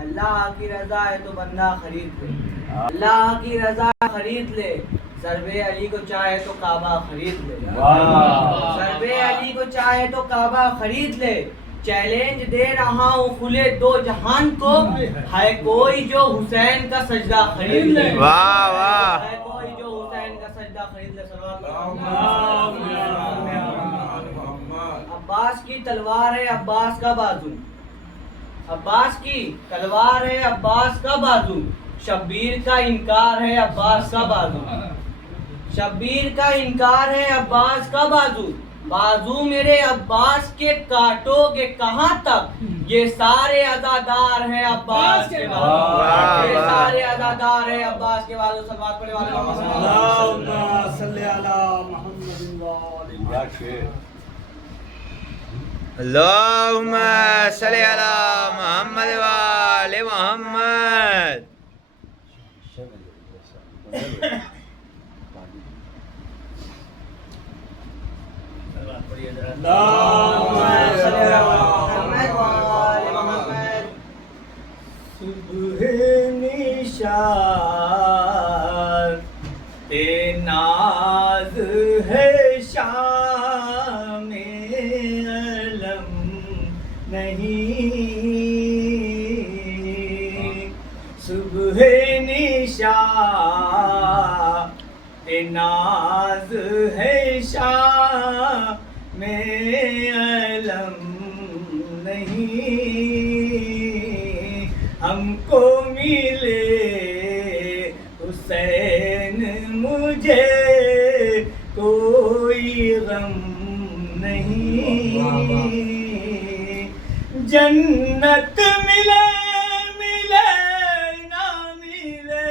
اللہ کی رضا ہے تو بندہ خرید لے، اللہ کی رضا خرید لے، ضرب علی کو چاہے تو کعبہ خرید لے، ضرب علی کو چاہے تو کعبہ خرید لے، چیلنج دے رہا ہوں کھلے دو جہان کو، ہے کوئی جو حسین کا سجدہ خرید لے، واہ واہ، ہے کوئی جو حسین کا سجدہ خرید لے۔ عباس کی تلوار ہے عباس کا بازو، عباس کی تلوار ہے عباس کا بازو، شبیر کا انکار ہے عباس کا بازو، شبیر کا انکار ہے عباس کا بازو، بازو میرے عباس کے کاٹو گے کہاں تک، یہ سارے عزادار ہیں عباس کے بازو، یہ سارے عزادار ہیں عباس کے بازو۔ صلوات پڑھنے والے اللہم صلی علی محمد و آلہ۔ اللہم صلی علی محمد و آل محمد۔ صبح نشاط ناز ہے شام علم نہیں، صبح نشاط ناز ہے شام علم نہیں، ہم کو ملے حسین مجھے کوئی غم نہیں، جنت ملے ملے نہ ملے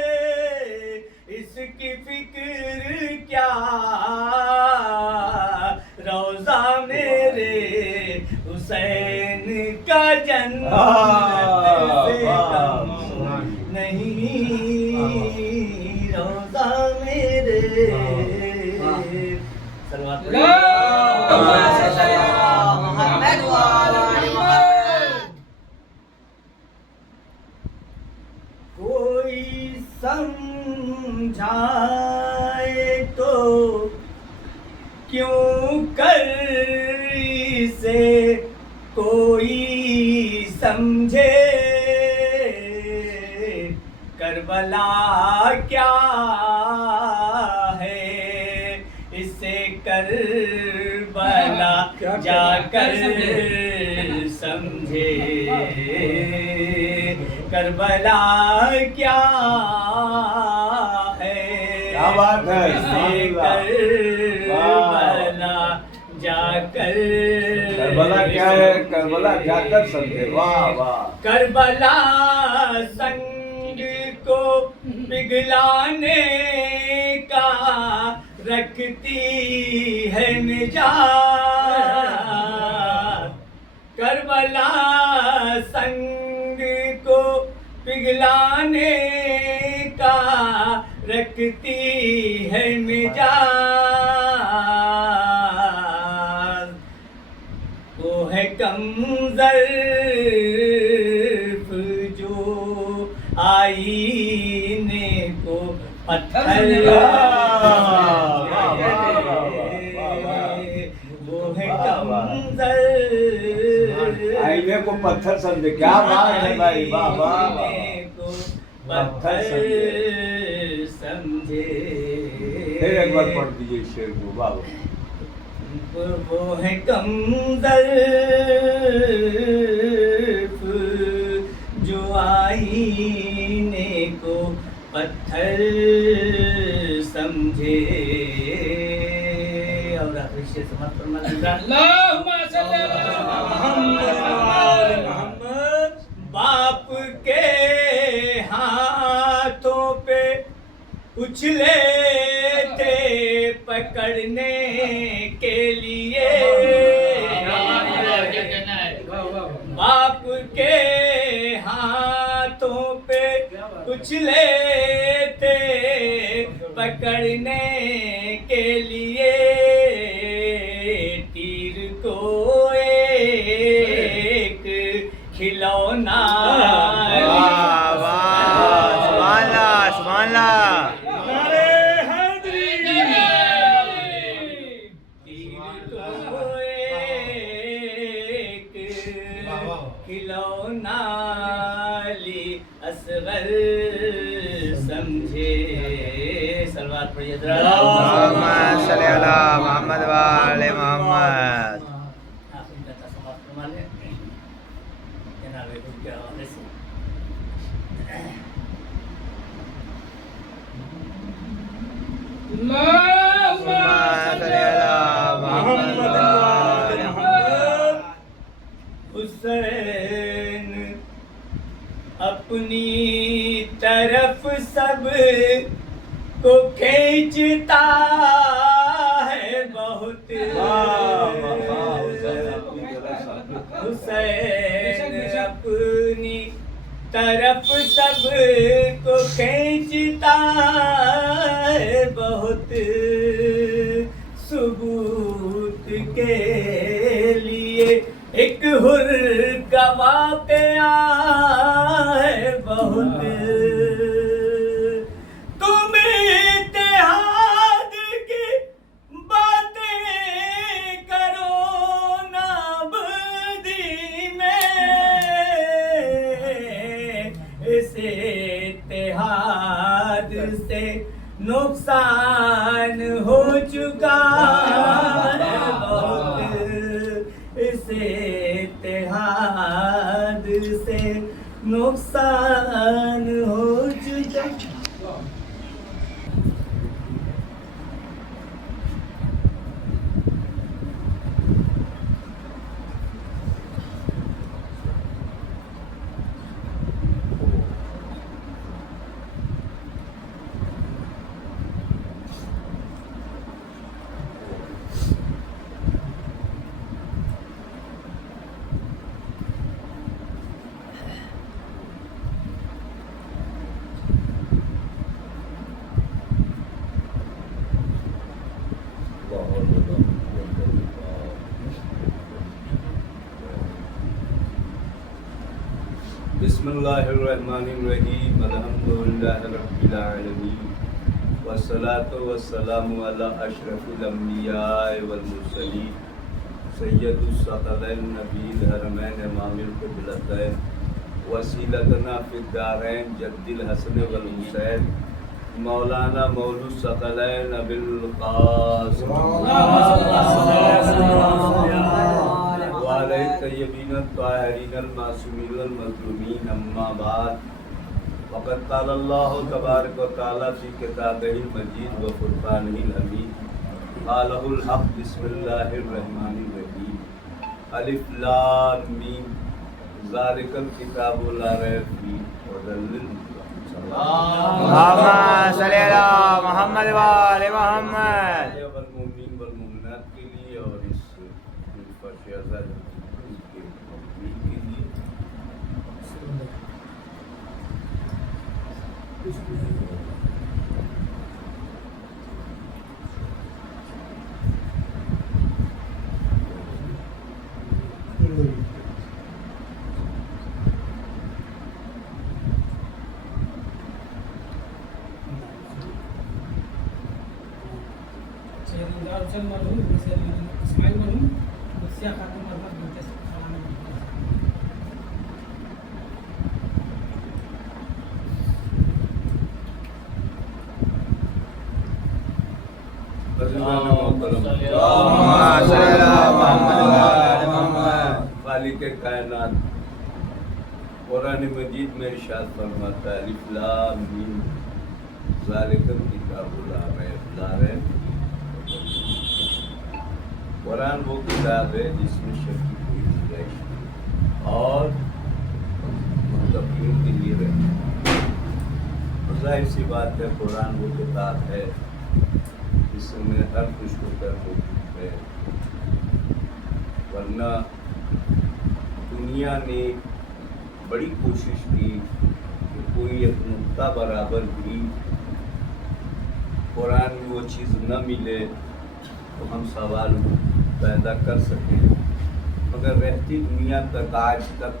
اس کی فکر کیا، روضہ میرے حسین کا جنت سے کم نہیں، روضہ میرے کوئی سمجھائے تو کیوں کر سے کوئی سمجھے، کربلا کیا ہے اسے کربلا جا کر سمجھے، کربلا کیا ہے اسے کربلا جا کر، کربلا کیا ہے کربلا جا کر سمجھے۔ واہ واہ، کربلا سنگ کو پگھلانے کا رکھتی ہے نجات، کربلا سنگ کو پگھلانے کا رکھتی ہے نجات، وہ ہے کم ظرف جو آئینے کو پتھر، وہ ہے کم ظرف آئینے کو پتھر سمجھے۔ کیا بات ہے بھائی، واہ واہ، کو پتھر سمجھے۔ پھر ایک بار پڑھ دیجیے اس شعر کو۔ واہ واہ، وہ ہے کم ظرف جو آئینے کو پتھر سمجھے، اور آخری شعر سماعت فرمائیے۔ اللہم صلی علی محمد و آل محمد۔ باپ کے ہاتھوں پہ اچھلے تھے پکڑنے کے لیے، باپ کے ہاتھوں پہ اچھلے تھے پکڑنے کے لیے، تیر کو کھلونا واہ واہ سبحان اللہ سبحان اللہ کھلونا لی اصغر سمجھے سلوات پڑھیے ذرا اللہم صلی علی محمد و آل محمد اللہم صلی علی محمد و آل محمد حسین اپنی طرف سب کو کھینچتا ہے بہت حسین اپنی طرف سب کو کھینچتا ہے بہت ثبوت کے لیے ایک حر کا واقعہ ہے بہت تم اتحاد کی باتیں کرو نابدی میں اس اتحاد سے نقصان ہو چکا ہے بہت اس اتحاد سے نقصان ہو چکا بسم اللہ الرحمن الرحیم الحمدللہ رب العالمین والصلاة والسلام علی اشرف الانبیاء والمرسلین سید الثقلین نبی الحرمین امام القبلتین وسیلتنا فی الدارین جد الحسن والحسین مولانا مولو الثقلین ابی القاسم وعلى الطيبين الطاهرين المعصومين المظلومين أما بعد وقد قال الله تبارك وتعالى في كتابه المجيد وفرقانه الحميد قاله الحق بسم الله الرحمن الرحيم ألف لام ميم ذلك الكتاب لا ريب فيه هدى للمتقين اللہم صلی علی محمد و آل محمد والمؤمنين والمؤمنات کے لیے اور اس فرشیازہ افضل مرحوم اسماعیل مرحوم قدسیہ خاتون مرحوم بنت سلام خالق کائنات قرآن مجید میں ارشاد فرماتا ہے الف لام میم ذالک الکتاب لا ریب لا ریب قرآن وہ کتاب ہے جس میں شک کی کوئی گنجائش نہیں اور متقین کے لیے رہنا ظاہر سی بات ہے قرآن وہ کتاب ہے جس میں ہر کچھ کو کر موجود ہے ورنہ دنیا نے بڑی کوشش کی کہ کوئی ایک نقطہ برابر بھی قرآن میں وہ چیز نہ ملے تو ہم سوال پیدا کر سکیں مگر رہتی دنیا تک آج تک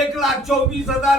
1,24,000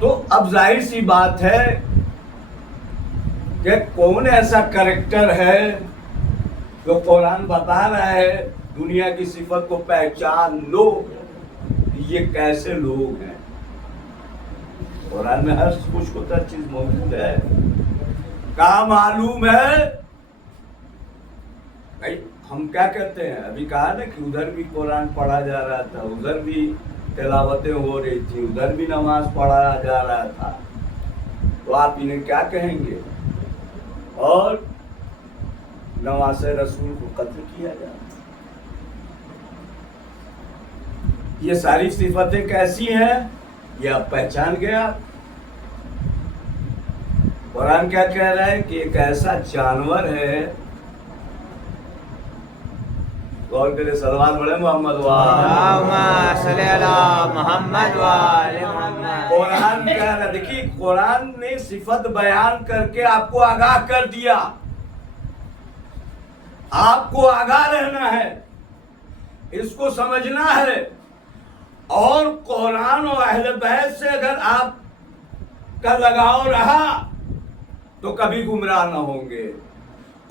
تو اب ظاہر سی بات ہے کہ کون ایسا کریکٹر ہے جو قرآن بتا رہا ہے دنیا کی صفت کو پہچان لو، یہ کیسے لوگ ہیں؟ قرآن میں ہر کچھ کو ہر چیز موجود ہے. کہاں معلوم ہے بھائی؟ ہم کیا کہتے ہیں؟ ابھی کہا نا کہ ادھر بھی قرآن پڑھا جا رہا تھا، ادھر بھی تلاوتیں ہو رہی تھی، ادھر بھی نماز پڑھایا جا رہا تھا، تو آپ انہیں کیا کہیں گے؟ اور نواز رسول کو قتل کیا جا رہا. یہ ساری صفتیں کیسی ہیں یہ آپ پہچان گیا. قرآن کیا کہہ رہا ہے کہ ایک ایسا جانور ہے. غور کرے، صلوات پڑھے محمد اللہم صلی علی محمد وآل محمد. قرآن کہہ رہا ہے، دیکھیے قرآن نے صفت بیان کر کے آپ کو آگاہ کر دیا. آپ کو آگاہ رہنا ہے، اس کو سمجھنا ہے، اور قرآن و اہل بیت سے اگر آپ کا لگاؤ رہا تو کبھی گمراہ نہ ہوں گے.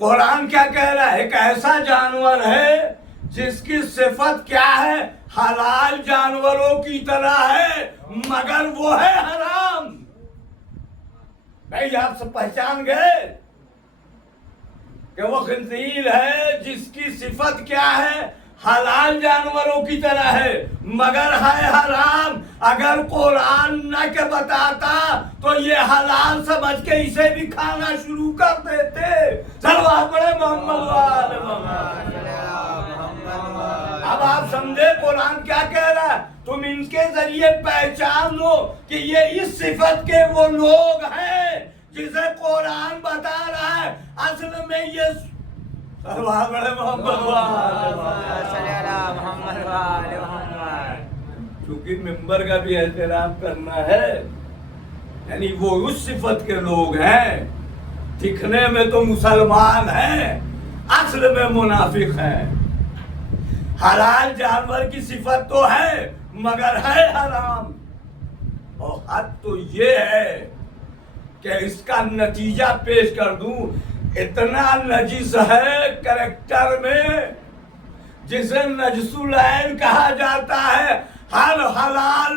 قرآن کیا کہہ رہا ہے؟ ایک ایسا جانور ہے جس کی صفت کیا ہے؟ حلال جانوروں کی طرح ہے مگر وہ ہے حرام. بھائی آپ سب پہچان گئے کہ وہ خنزیر ہے جس کی صفت کیا ہے؟ حلال جانوروں کی طرح ہے مگر ہے حرام. اگر قرآن نہ کہ بتاتا تو یہ حلال سمجھ کے اسے بھی کھانا شروع کر دیتے. صلوات پڑھے محمد وآل محمد. اب آپ سمجھے قرآن کیا کہہ رہا ہے؟ تم ان کے ذریعے پہچان لو کہ یہ اس صفت کے وہ لوگ ہیں جسے قرآن بتا رہا ہے. اصل میں یہ صلوات پڑھے محمد وآل محمد. کیونکہ ممبر کا بھی احترام کرنا ہے. یعنی وہ اس صفت کے لوگ ہیں، دکھنے میں تو مسلمان ہیں، اصل میں منافق ہیں. حلال جانور کی صفت تو ہے مگر ہے حرام. اور حد تو یہ ہے کہ اس کا نتیجہ پیش کر دوں، اتنا نجس ہے کریکٹر میں جسے نجس العین کہا جاتا ہے. ہر حلال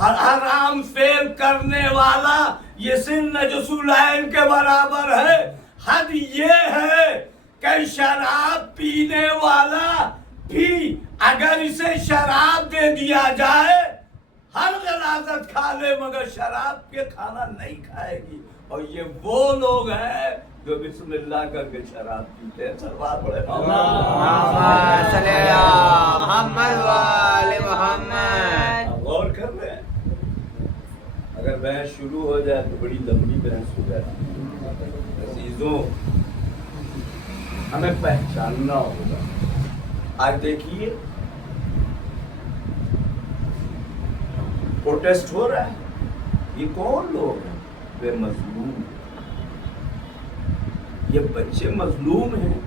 حرام فعل کرنے والا یہ سن نجس العین کے برابر ہے. حد یہ ہے کہ شراب پینے والا بھی اگر اسے شراب دے دیا جائے ہر غلاظت کھا لے مگر شراب کے کھانا نہیں کھائے گی. اور یہ وہ لوگ ہیں جو بسم اللہ کر کے شراب پیتے ہیں. صلوات پڑھے اللہم صلی علی محمد وآل محمد. غور کر رہے ہیں، اگر بحث شروع ہو جائے تو بڑی لمبی بحث ہو جاتی ہے. عزیزوں، ہمیں پہچاننا ہوگا. آج دیکھیے پروٹیسٹ ہو رہا ہے. یہ کون لوگ ہیں؟ وہ مظلوم، یہ بچے مظلوم ہیں.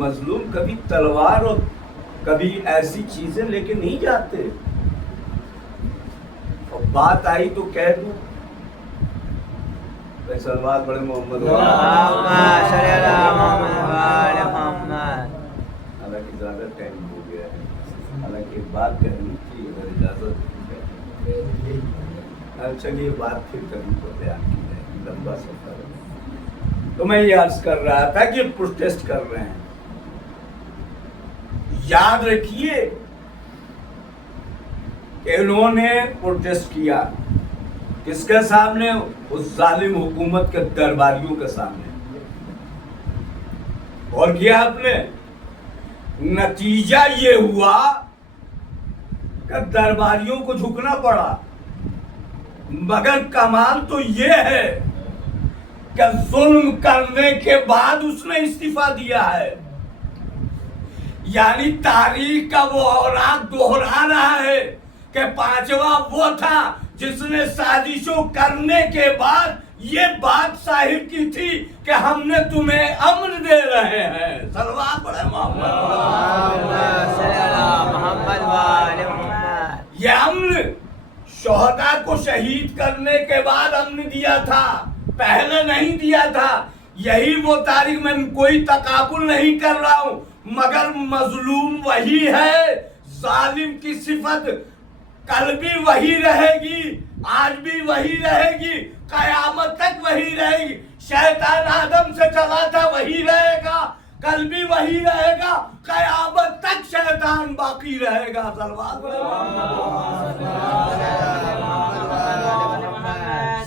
مظلوم کبھی تلوار اور کبھی ایسی چیزیں لے کے نہیں جاتے. اور بات آئی تو کہہ دوں. صلوات پڑھے محمد اللہم صلی علی محمد وآل محمد. حالانکہ زیادہ ٹائم ہو گیا ہے، حالانکہ ایک بات کہنی تھی اگر اجازت ہے. چلیے بات پھر کبھی کو بیان کی جائے، لمبا سفر ہے. تو میں یہ عرض کر رہا تھا کہ پروٹیسٹ کر رہے ہیں. یاد رکھیے کہ انہوں نے پروٹیسٹ کیا کس کے سامنے؟ اس ظالم حکومت کے درباریوں کے سامنے. اور کیا آپ نے نتیجہ یہ ہوا کہ درباریوں کو جھکنا پڑا. مگر کمال تو یہ ہے کہ ظلم کرنے کے بعد اس نے استعفیٰ دیا ہے. یعنی تاریخ کا وہ اوراق دوہرا رہا ہے کہ پانچواں وہ تھا جس نے سازشوں کرنے کے بعد یہ بات ظاہر کی تھی کہ ہم نے تمہیں امن دے رہے ہیں. صلوات پڑھے محمد اللہم صلی علی محمد وآل محمد. یہ امن شہداء کو شہید کرنے کے بعد ہم نے دیا تھا، پہلے نہیں دیا تھا. یہی وہ تاریخ، میں کوئی تقابل نہیں کر رہا ہوں، مگر مظلوم وہی ہے، ظالم کی صفت کل بھی وہی رہے گی، آج بھی وہی رہے گی، قیامت تک وہی رہے گی. شیطان آدم سے چلا تھا وہی رہے گا، کل بھی وہی رہے گا، قیامت تک شیطان باقی رہے گا.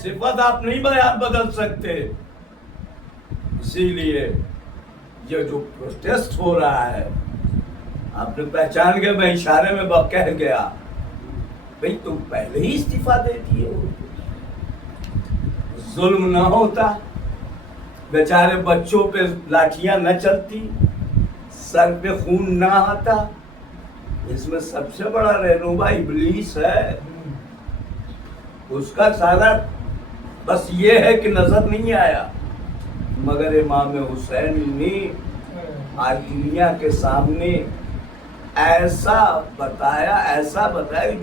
صفت آپ نہیں بدل سکتے. اسی لیے یہ جو پروٹیسٹ ہو رہا ہے، آپ نے پہچان گئے، میں اشارے میں کہہ گیا بھئی تم پہلے ہی استعفیٰ دے دیے ہو، ظلم نہ ہوتا، بیچارے بچوں پہ لاٹھیاں نہ چلتی، سر پہ خون نہ آتا. اس میں سب سے بڑا رہنما ابلیس ہے. اس کا سارا بس یہ ہے کہ نظر نہیں آیا، مگر امام حسین نے آج دنیا کے سامنے ایسا بتایا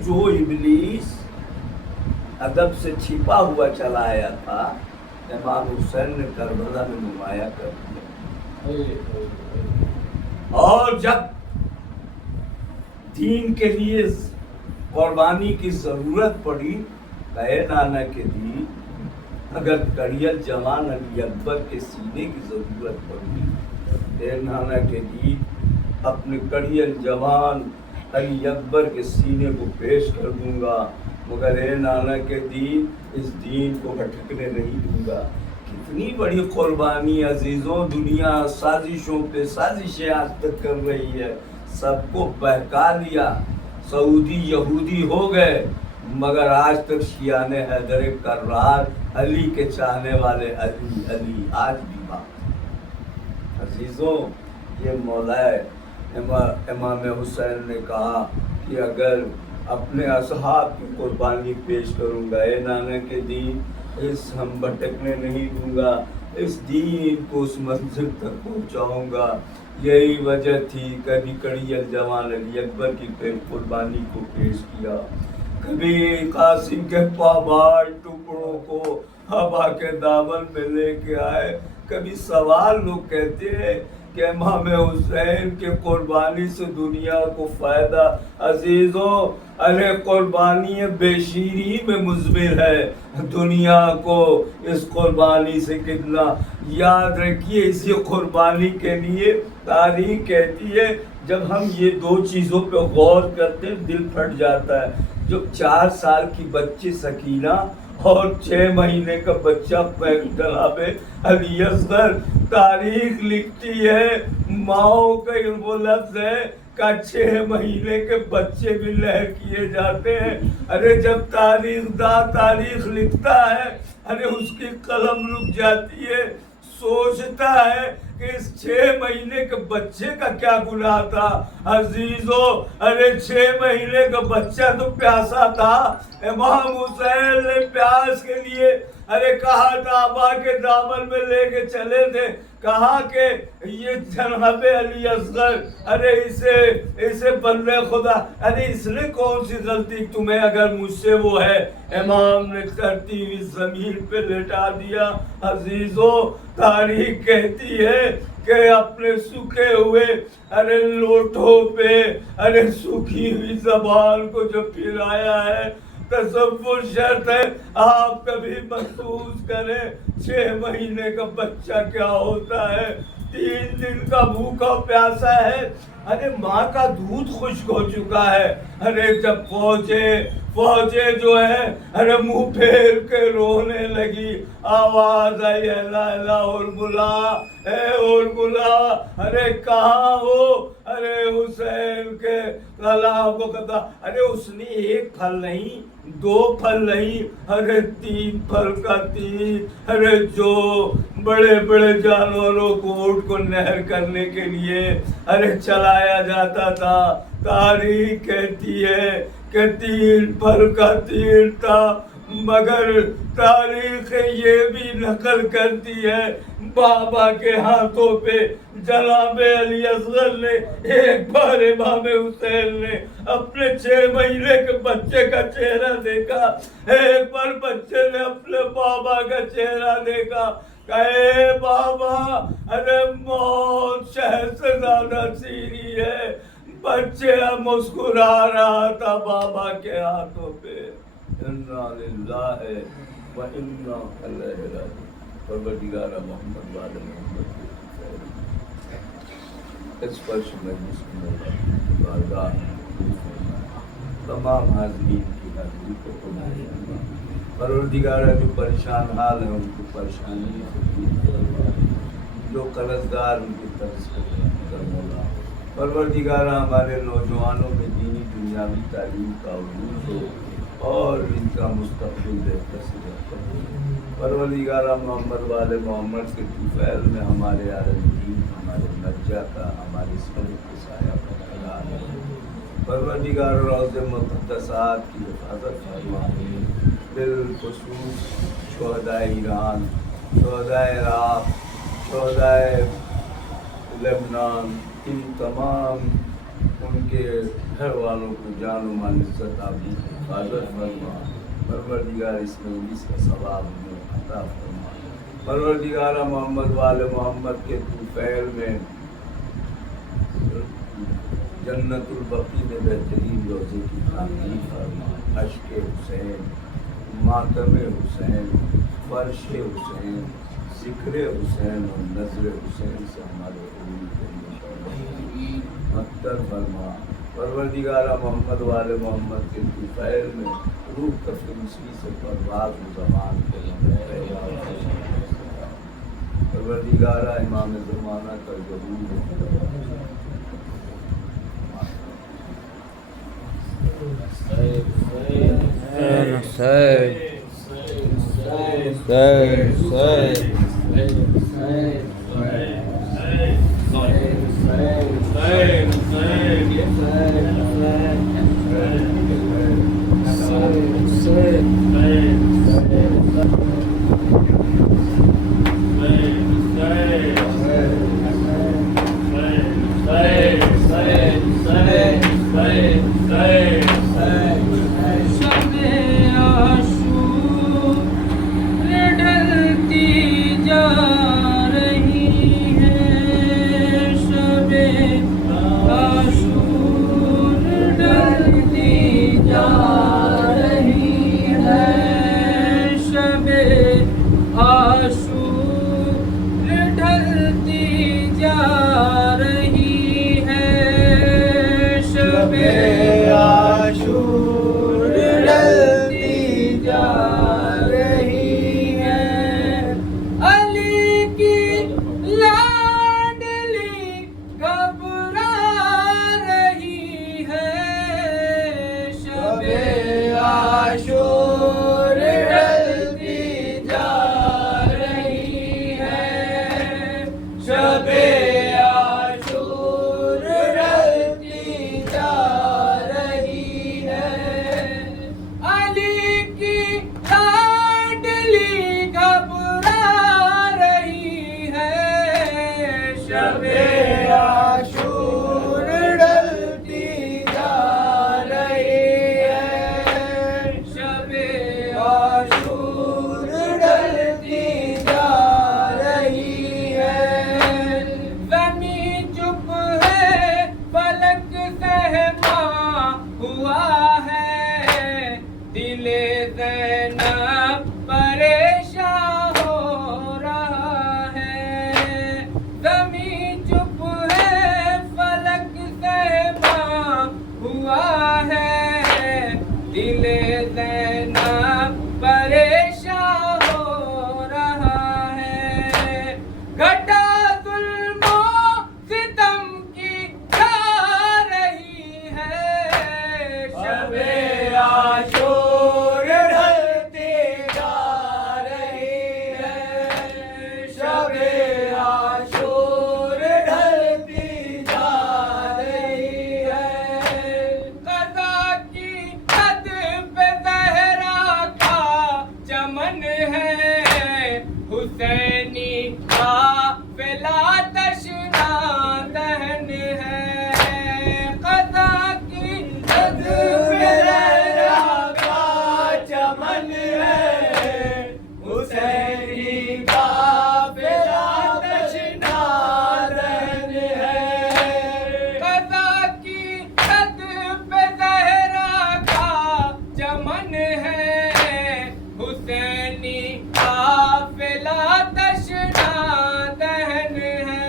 جو ابلیس ادب سے چھپا ہوا چلا آیا تھا، امام حسین نے کربلا میں نمایاں کر دیا. اور جب دین کے لیے قربانی کی ضرورت پڑی، کہے نانا کے دین، اگر کڑیل جوان علی اکبر کے سینے کی ضرورت پڑی، اے نانا کے دین اپنے کڑیل جوان علی اکبر کے سینے کو پیش کر دوں گا، مگر اے نانا کے دین اس دین کو بھٹکنے نہیں دوں گا. کتنی بڑی قربانی عزیزوں، دنیا سازشوں پہ سازشیں آج تک کر رہی ہے، سب کو بہکا لیا، سعودی یہودی ہو گئے، مگر آج تک شیعان حیدر کرار، علی کے چاہنے والے علی علی آج بھی بات. عزیزوں، یہ مولا امام حسین نے کہا کہ اگر اپنے اصحاب کی قربانی پیش کروں گا، اے نانا کے دین اس ہم بھٹکنے نہیں دوں گا، اس دین کو اس منزل تک پہنچاؤں گا. یہی وجہ تھی کبھی کڑیل جوان علی اکبر کی قربانی کو پیش کیا، کبھی قاسم کے پاباش ٹکڑوں کو ہوا کے دامن میں لے کے آئے. کبھی سوال لوگ کہتے ہیں کہ امام حسین کے قربانی سے دنیا کو فائدہ. عزیزوں، ارے قربانی بے شیری میں مزمل ہے، دنیا کو اس قربانی سے کتنا. یاد رکھیے، اسی قربانی کے لیے تاریخ کہتی ہے جب ہم یہ دو چیزوں پہ غور کرتے ہیں دل پھٹ جاتا ہے. جو 4 سال کی بچی سکینہ اور 6 مہینے کا بچہ جناب علی اصغر، تاریخ لکھتی ہے ماؤں کا وہ لفظ ہے کہ 6 مہینے کے بچے بھی لہر کیے جاتے ہیں. ارے جب تاریخ لکھتا ہے، ارے اس کی قلم رک جاتی ہے، سوچتا ہے کہ اس 6 مہینے کے بچے کا کیا گناہ تھا. عزیزو، ارے 6 مہینے کا بچہ تو پیاسا تھا. امام حسین نے پیاس کے لیے ارے کہا تھا، آبا کے دامن میں لے کے چلے تھے، کہا کہ یہ جناب علی اصغر، ارے اسے بندے خدا، ارے اس نے کون سی غلطی تمہیں اگر مجھ سے وہ ہے. امام نے کرتی ہوئی زمین پہ لٹا دیا. عزیزو، تاریخ کہتی ہے کہ اپنے سوکھے ہوئے ارے لوٹوں پہ ارے سوکھی ہوئی زبان کو جو پھرایا ہے. تصور شرط ہے آپ کبھی محسوس کریں 6 مہینے کا بچہ کیا ہوتا ہے، 3 دن کا بھوکا پیاسا ہے. ارے ماں کا دودھ خشک ہو چکا ہے. ارے جب فوجیں جو ہے ارے منہ پھیر کے رونے لگی، آواز آئی الا اور بلا، ارے کہاں ہو؟ ارے حسین کے غلام کو کہتا. ارے اس نے 1 پھل نہیں، 2 پھل نہیں، ارے 3 پھل کا 3. ارے جو بڑے بڑے جانوروں کو اونٹ کو نہر کرنے کے لیے ارے چلایا جاتا تھا، تاریخ کہتی ہے کہ 3 پھل کا 3 تھا. مگر تاریخ یہ بھی نقل کرتی ہے بابا کے ہاتھوں پہ جناب علی اصغر نے ایک بار امام حسین نے اپنے 6 مہینے کے بچے کا چہرہ دیکھا. ایک بار بچے نے اپنے بابا کا چہرہ دیکھا. کہے بابا ارے موت شہر سے زیادہ سیری ہے. بچے مسکرا رہا تھا بابا کے ہاتھوں پہ. انا للہ و انا الیہ راجعون. پروردگار محمد وعد محمد اس فرش مجلس کی بارگاہ تمام حاضرین کی حاضری کو قبول فرما. پروردگار جو پریشان حال ہیں ان کو پریشانی سے دور فرما. جو قرضدار ان کی طرف سے مولا. پروردگار ہمارے نوجوانوں میں دینی دنیاوی تعلیم کا عروج ہو اور ان کا مستقبل بہتر سے بہتر ہو. پروردگارہ محمد والے محمد کے طفیل میں ہمارے عالمگیر ہمارے نجا کا ہمارے سمجھ کے سایہ پھیلا ہے. پروردگار روز مقدسات کی حفاظت فرما. بالخصوص شہدائے ایران، شہدائے عراق، شہدائے لبنان، ان تمام ان کے گھر والوں کو جان و مال عزت آبی حفاظت فرما. پروردگار اس مجلس کا ثواب ہمیں عطا فرما. پروردگار محمد وال محمد کے طفیل میں جنت البقیع میں بہترین روزے کی تعمیر فرما. عشق حسین، ماتم حسین، فرش حسین، ذکر حسین اور نظر حسین سے ہمارے مقدر فرما. پروردگارہ محمد والے محمد کے طفیل میں روح تفریسی سے پرواز و زمان کے پروردگارہ امام زمانہ کا ضرور چمن ہے حسینی قافلہ تشنا دہن ہے قضا کی زد پہ زہرا کا چمن ہے حسینی قافلہ تشنا دہن ہے قضا کی زد پہ زہرا کا چمن ہے حسینی قافلہ تشنا دہن ہے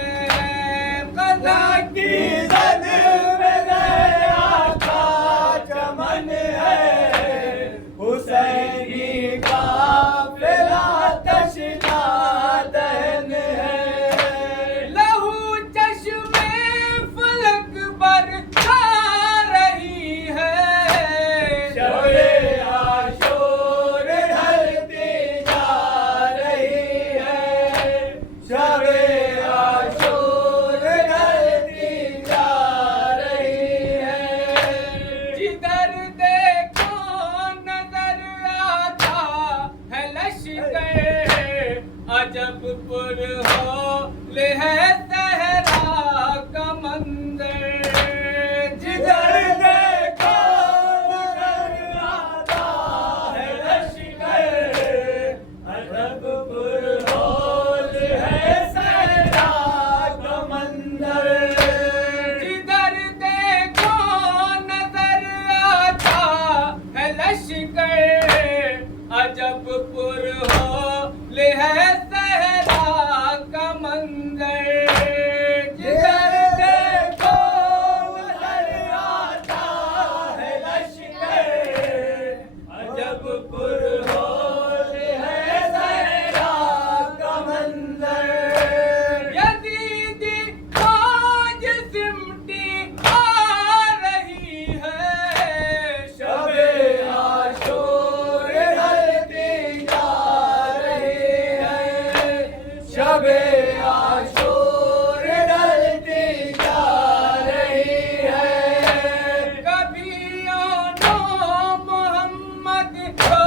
قضا کی زد پہ زہرا کا چمن ہے حسینی قافلہ تشنا دہن ہے لہو چشم فلک برسا رہی ہے شب عاشور ڈھلتی جا رہی ہے شب عاشور ڈھلتی جا رہی ہے جدھر دیکھو نظر آتا ہے لشکر عجب پر ہو لے ہے صحرا کا منظر جدھر دیکھو نظر آتا ہے لشکر عجب پرہول ہے صحرا کا منظر جدھر دیکھو نظر آتا ہے لشکر عجب پر ہو لے ہے صحرا کا منظر جدھر دیکھو نظر آتا ہے لشکر عجب پرہول ہے صحرا کا منظر یزیدی فوج سمٹی آ رہی ہے شب عاشور ڈھلتی جا رہی ہے شب عاشور ڈھلتی جا رہی ہے کبھی آنو محمد کو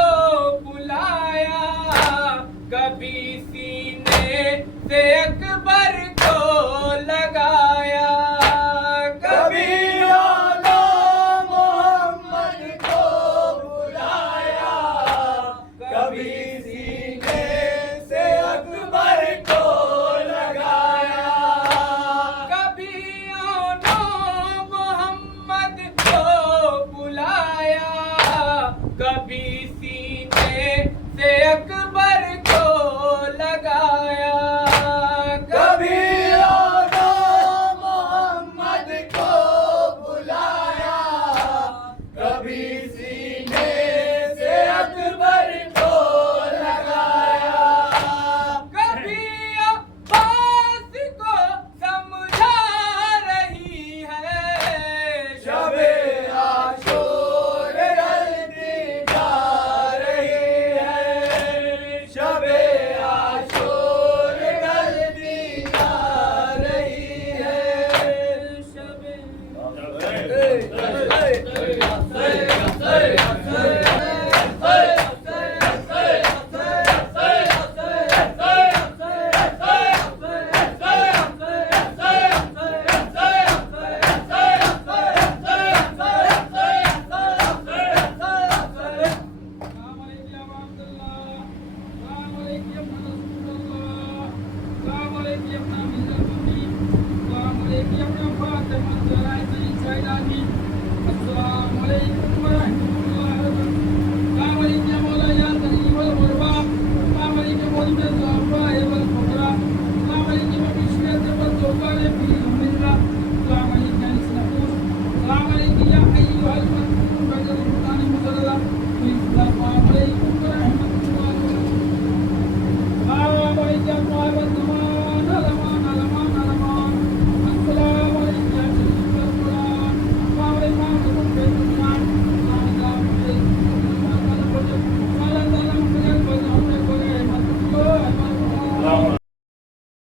بلایا کبھی سینے سے اکبر کو لگایا کبھی آنا محمد کو بلایا کبھی سینے سے اکبر کو لگایا کبھی آنو محمد کو بلایا کبھی سینے سے اکبر کو لگایا کبھی آنا محمد کو بلایا کبھی سینے سے اکبر کو لگایا کبھی عباس کو سمجھا رہی ہے شب عاشور ڈھلتی جا رہی ہے شب عاشور ڈھلتی جا رہی ہے السلام علیکم عبداللہ السلام علیکم رسول اللہ السلام علیکم نبی الامین السلام علیکم فاطمہ الزہرا سیدانی السلام علیکم ورحمۃ